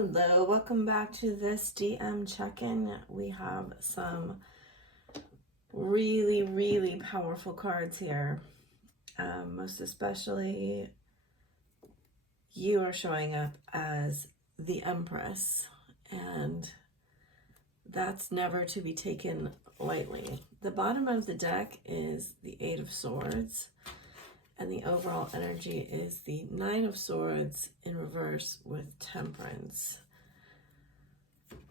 Hello, welcome back to this DM check-in. We have some really powerful cards here. Most especially, you are showing up as the Empress, and that's never to be taken lightly. The bottom of the deck is the Eight of Swords, and the overall energy is the Nine of Swords in reverse with Temperance.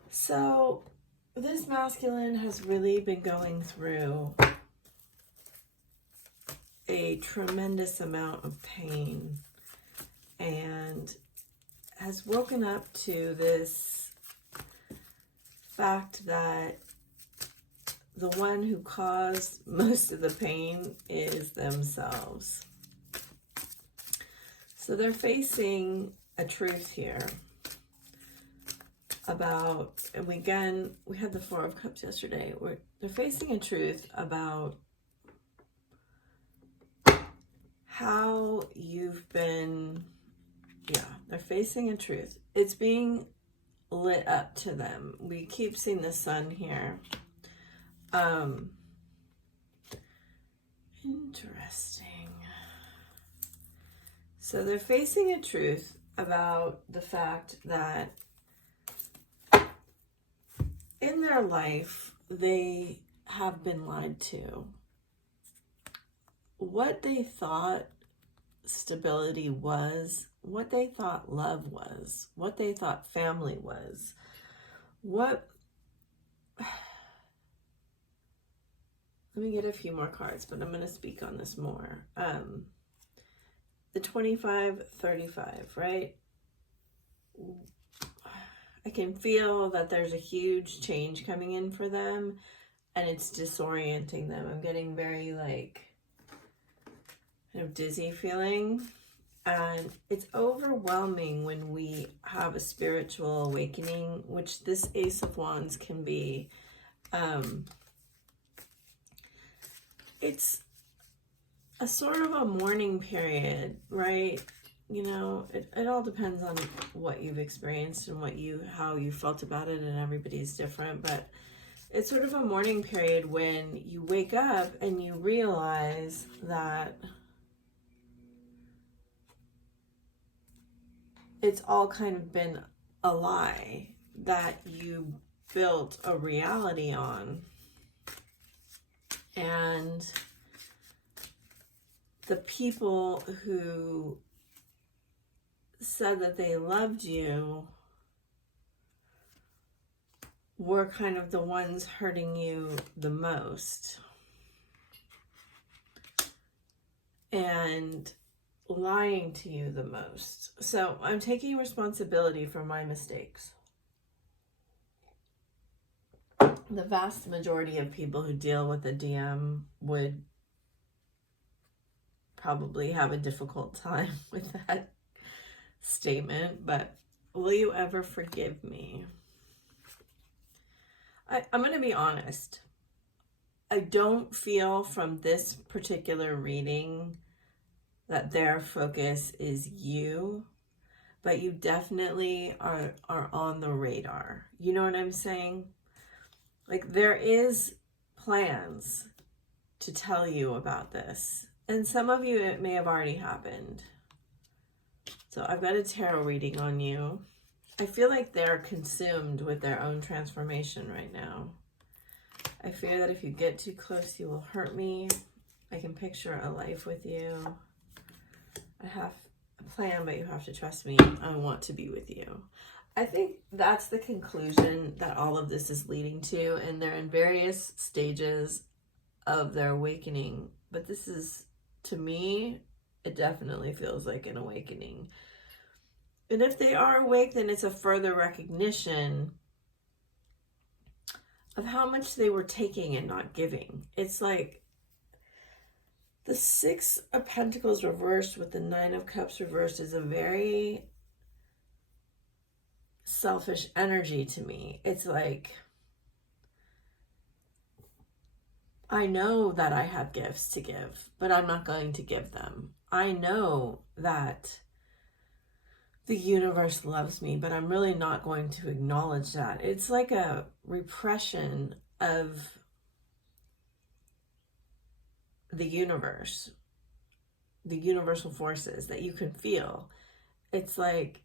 So this masculine has really been going through a tremendous amount of pain and has woken up to this fact that the one who caused most of the pain is themselves. So they're facing a truth here about, and we had the Four of Cups yesterday, where they're facing a truth about how you've been, they're facing a truth. It's being lit up to them. We keep seeing the sun here. Interesting. So they're facing a truth about the fact that in their life, they have been lied to. What they thought stability was, what they thought love was, what they thought family was, let me get a few more cards, but I'm going to speak on this more. The 25-35, right? I can feel that there's a huge change coming in for them, and it's disorienting them. I'm getting very kind of dizzy feeling, and it's overwhelming when we have a spiritual awakening, which this Ace of Wands can be. It's a sort of a mourning period, right? You know, it all depends on what you've experienced and how you felt about it, and everybody's different, but it's sort of a mourning period when you wake up and you realize that it's all kind of been a lie that you built a reality on. And the people who said that they loved you were kind of the ones hurting you the most and lying to you the most. So I'm taking responsibility for my mistakes. The vast majority of people who deal with a DM would probably have a difficult time with that statement, but will you ever forgive me? I'm going to be honest. I don't feel from this particular reading that their focus is you, but you definitely are on the radar. You know what I'm saying? Like, there is plans to tell you about this. And some of you, it may have already happened. So I've got a tarot reading on you. I feel like they're consumed with their own transformation right now. I fear that if you get too close, you will hurt me. I can picture a life with you. I have a plan, but you have to trust me. I want to be with you. I think that's the conclusion that all of this is leading to, and they're in various stages of their awakening. But this is, to me, it definitely feels like an awakening. And if they are awake, then it's a further recognition of how much they were taking and not giving. It's like the Six of Pentacles reversed with the Nine of Cups reversed is a very selfish energy to me. It's like, I know that I have gifts to give, but I'm not going to give them. I know that the universe loves me, but I'm really not going to acknowledge that. It's like a repression of the universe, the universal forces that you can feel. It's like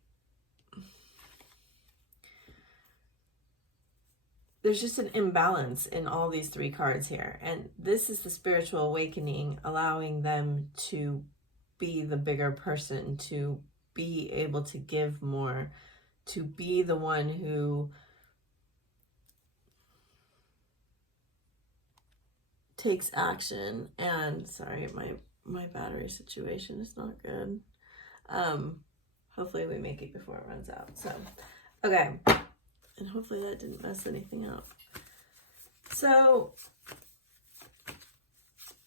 there's just an imbalance in all these three cards here. And this is the spiritual awakening, allowing them to be the bigger person, to be able to give more, to be the one who takes action. And sorry, my battery situation is not good. Hopefully we make it before it runs out. So, okay. And hopefully that didn't mess anything up. So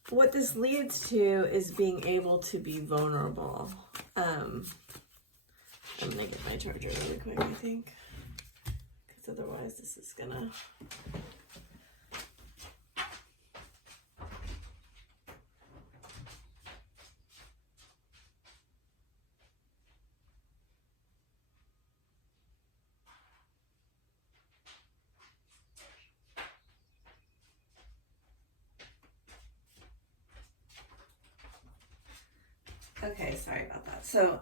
what this leads to is being able to be vulnerable. I'm going to get my charger really quick, I think. Because otherwise this is going to... Okay, sorry about that. So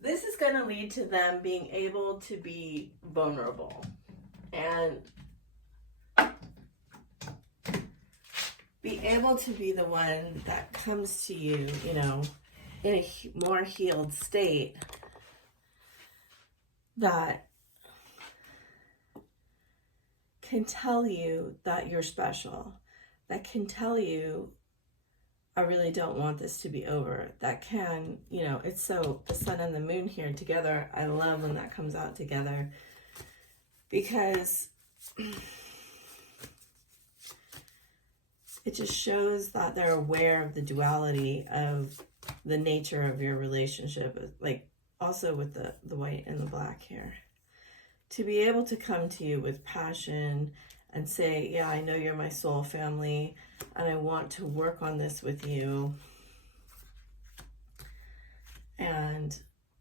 this is going to lead to them being able to be vulnerable and be able to be the one that comes to you, you know, in a more healed state, that can tell you that you're special, that can tell you, I really don't want this to be over. That can, you know, it's so, the sun and the moon here together, I love when that comes out together, because it just shows that they're aware of the duality of the nature of your relationship, like also with the white and the black here. To be able to come to you with passion and say, yeah, I know you're my soul family, and I want to work on this with you. And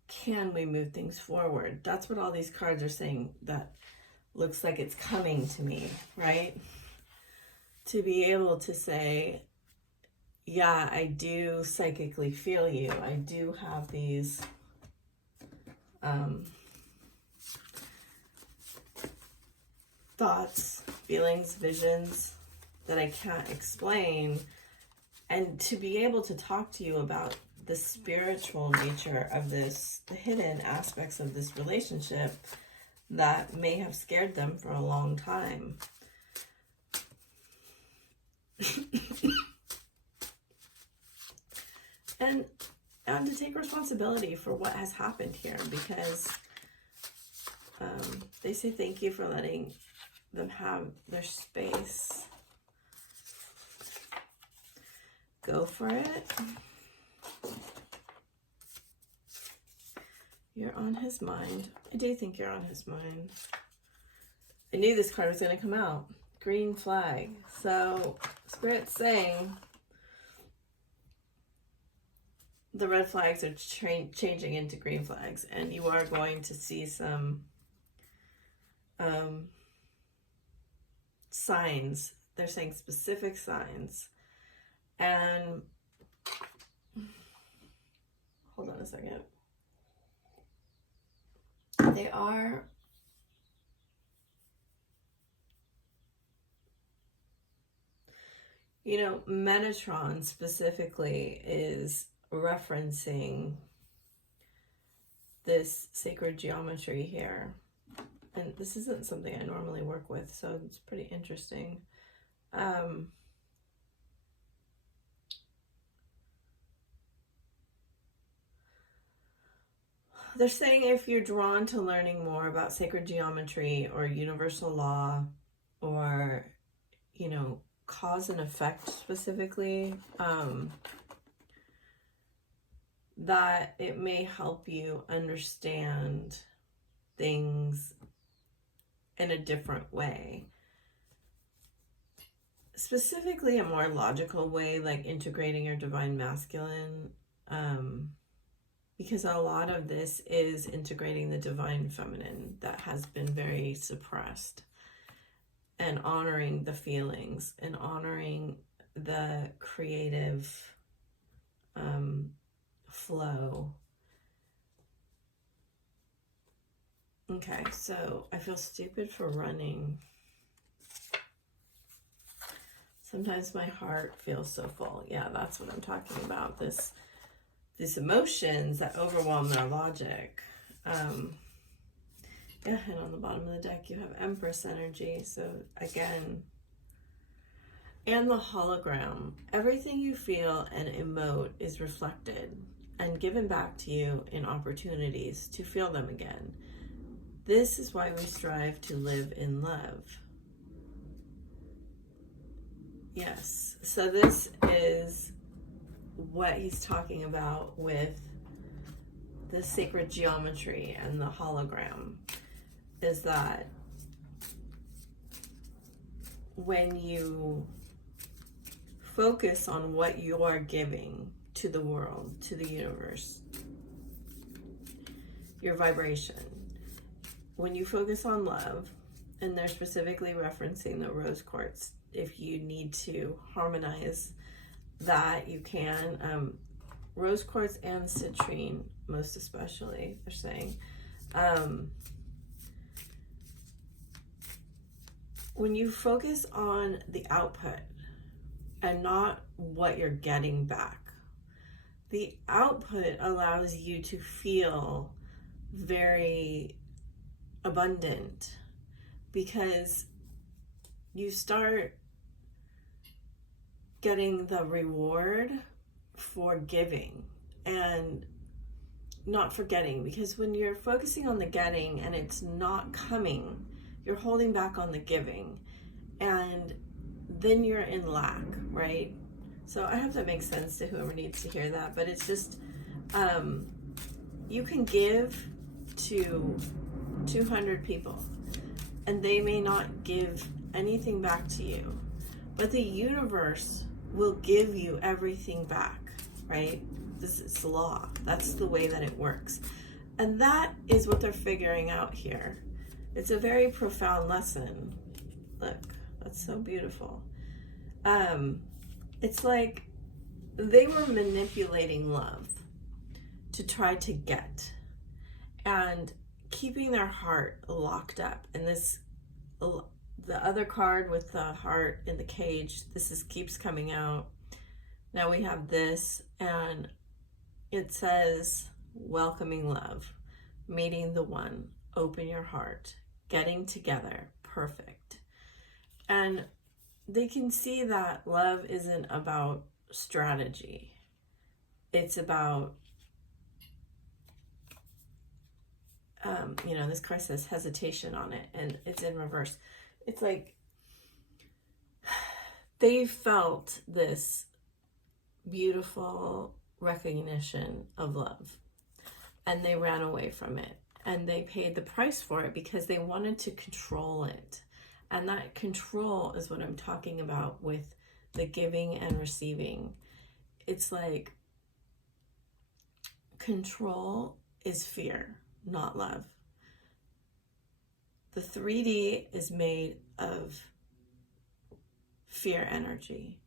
can we move things forward? That's what all these cards are saying. That looks like it's coming to me, right? To be able to say, yeah, I do psychically feel you. I do have these thoughts, feelings, visions that I can't explain, and to be able to talk to you about the spiritual nature of this, the hidden aspects of this relationship that may have scared them for a long time. and to take responsibility for what has happened here, because they say thank you for letting them have their space. Go for it. You're on his mind. I do think you're on his mind. I knew this card was going to come out. Green flag. So Spirit's saying the red flags are changing into green flags, and you are going to see some signs. They're saying specific signs. And hold on a second. They are Metatron specifically is referencing this sacred geometry here. And this isn't something I normally work with, so it's pretty interesting. They're saying if you're drawn to learning more about sacred geometry or universal law, or, cause and effect specifically, that it may help you understand things in a different way. Specifically a more logical way, like integrating your divine masculine, because a lot of this is integrating the divine feminine that has been very suppressed, and honoring the feelings and honoring the creative flow. Okay, so I feel stupid for running. Sometimes my heart feels so full. Yeah, that's what I'm talking about. These emotions that overwhelm their logic. Yeah, and on the bottom of the deck you have Empress energy. So again, and the hologram. Everything you feel and emote is reflected and given back to you in opportunities to feel them again. This is why we strive to live in love. Yes, so this is what he's talking about with the sacred geometry and the hologram, is that when you focus on what you are giving to the world, to the universe, your vibration, when you focus on love, and they're specifically referencing the rose quartz, if you need to harmonize that, you can. Rose quartz and citrine, most especially, they're saying. When you focus on the output and not what you're getting back, the output allows you to feel very abundant, because you start getting the reward for giving and not forgetting. Because when you're focusing on the getting and it's not coming, you're holding back on the giving, and then you're in lack, right? So I hope that makes sense to whoever needs to hear that. But it's just, you can give to 200 people and they may not give anything back to you, but the universe will give you everything back, right? This is law. That's the way that it works. And that is what they're figuring out here. It's a very profound lesson. Look, that's so beautiful. It's like they were manipulating love to try to get, and keeping their heart locked up. And this, the other card with the heart in the cage, keeps coming out. Now we have this, and it says welcoming love, meeting the one, open your heart, getting together, perfect. And they can see that love isn't about strategy. It's about, this card says hesitation on it, and it's in reverse. It's like they felt this beautiful recognition of love, and they ran away from it, and they paid the price for it because they wanted to control it. And that control is what I'm talking about with the giving and receiving. It's like control is fear, not love. The 3D is made of fear energy.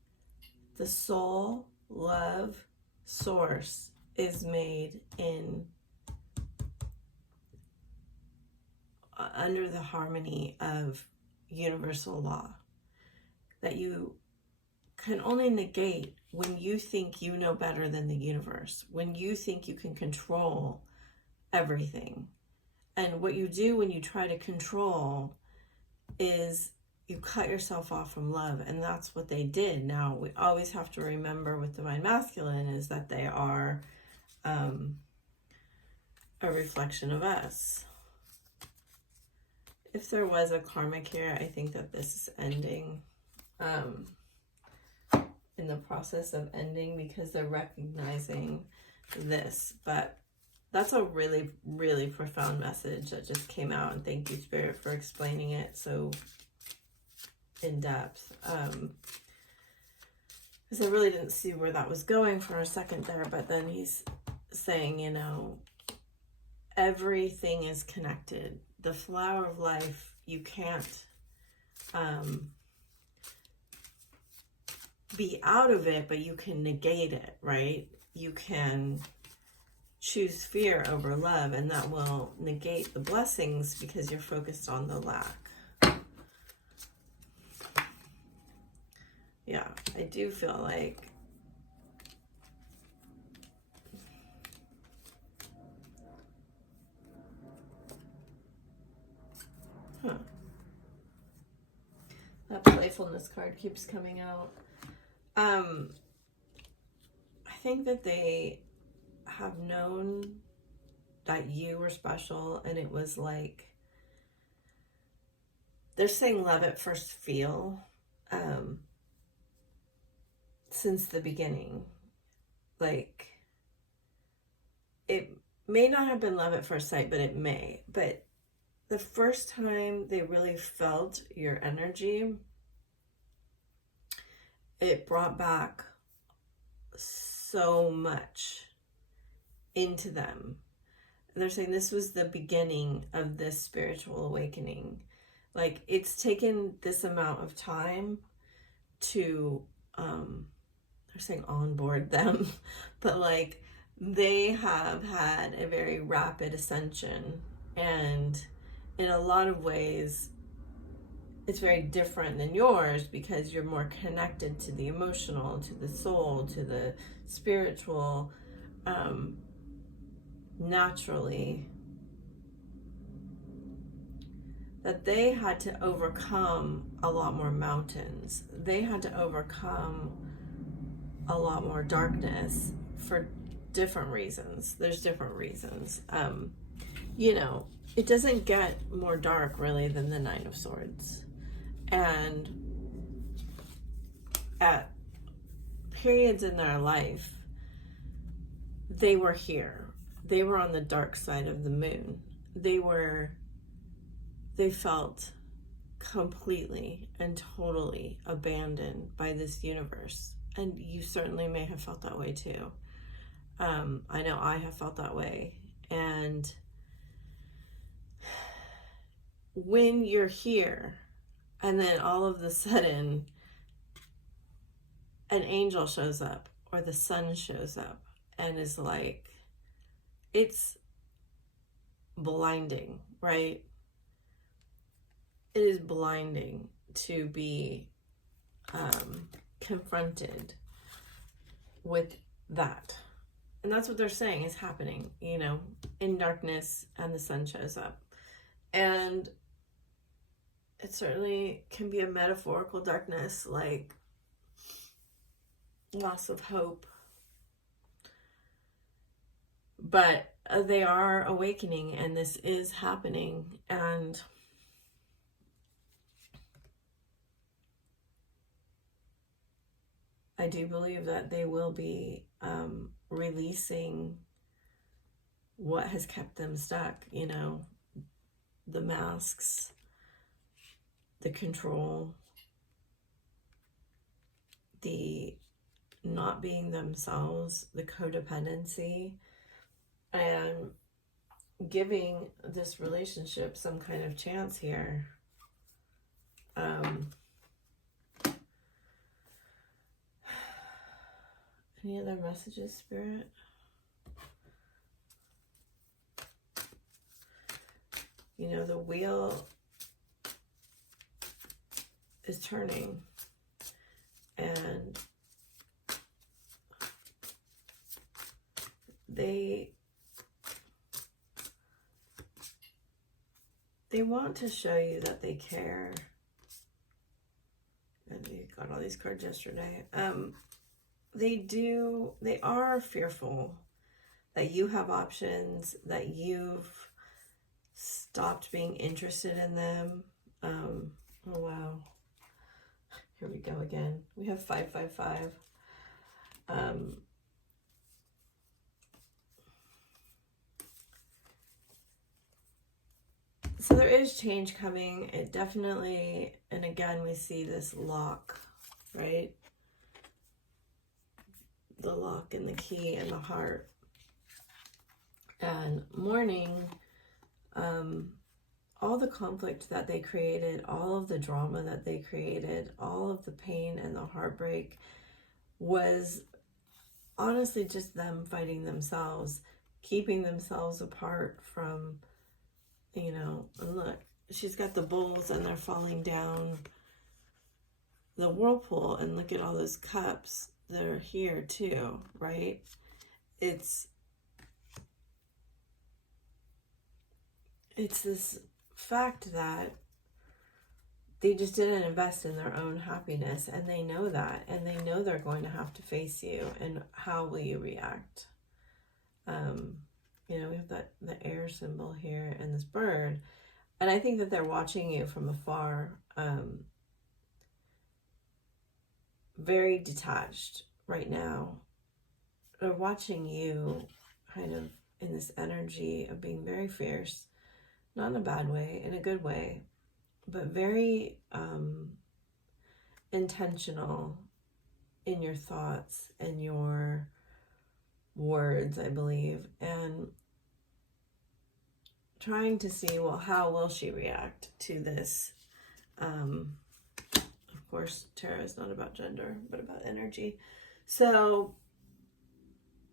The soul, love, source is made in under the harmony of universal law that you can only negate when you think you know better than the universe, when you think you can control everything. And what you do when you try to control is you cut yourself off from love, and that's what they did. Now, we always have to remember with Divine Masculine is that they are a reflection of us. If there was a karmic here, I think that this is ending, in the process of ending, because they're recognizing this. But that's a really, really profound message that just came out, and thank you, Spirit, for explaining it so in depth. Because I really didn't see where that was going for a second there, but then he's saying, you know, everything is connected. The flower of life, you can't be out of it, but you can negate it, right? You can choose fear over love, and that will negate the blessings because you're focused on the lack. Yeah, I do feel like that playfulness card keeps coming out. I think that they have known that you were special, and it was like, they're saying love at first feel, since the beginning. Like, it may not have been love at first sight, but it may. But the first time they really felt your energy, it brought back so much into them. And they're saying this was the beginning of this spiritual awakening. Like, it's taken this amount of time to, they're saying onboard them, but like, they have had a very rapid ascension, and in a lot of ways it's very different than yours because you're more connected to the emotional, to the soul, to the spiritual, naturally. That they had to overcome a lot more mountains. They had to overcome a lot more darkness for different reasons. There's different reasons. You know, it doesn't get more dark really than the Nine of Swords. And at periods in their life, they were here. They were on the dark side of the moon. They felt completely and totally abandoned by this universe. And you certainly may have felt that way too. I know I have felt that way. And when you're here, and then all of a sudden, an angel shows up, or the sun shows up, and is like, it's blinding, right? It is blinding to be confronted with that. And that's what they're saying is happening, you know, in darkness, and the sun shows up. And it certainly can be a metaphorical darkness, like loss of hope. But they are awakening, and this is happening. And I do believe that they will be releasing what has kept them stuck, you know, the masks, the control, the not being themselves, the codependency, and giving this relationship some kind of chance here. Any other messages, Spirit? You know, the wheel is turning, and they want to show you that they care. And you got all these cards yesterday. They are fearful that you have options, that you've stopped being interested in them. Oh wow, here we go again. We have 555. So there is change coming. It definitely, and again we see this lock, right? The lock and the key and the heart. and mourning all the conflict that they created, all of the drama that they created, all of the pain and the heartbreak was honestly just them fighting themselves, keeping themselves apart from, and look, she's got the bowls and they're falling down the whirlpool, and look at all those cups that are here too, right? It's this fact that they just didn't invest in their own happiness, and they know that, and they know they're going to have to face you, and how will you react? We have the air symbol here and this bird, and I think that they're watching you from afar, very detached right now. They're watching you kind of in this energy of being very fierce, not in a bad way, in a good way, but very intentional in your thoughts and your words, I believe, and trying to see, well, how will she react to this? Of course, tarot is not about gender, but about energy. So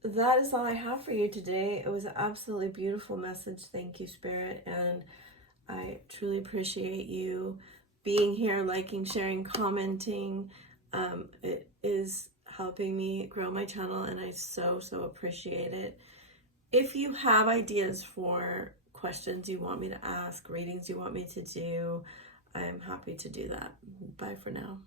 that is all I have for you today. It was an absolutely beautiful message. Thank you, Spirit. And I truly appreciate you being here, liking, sharing, commenting. It is helping me grow my channel, and I so appreciate it. If you have ideas for questions you want me to ask, readings you want me to do, I am happy to do that. Bye for now.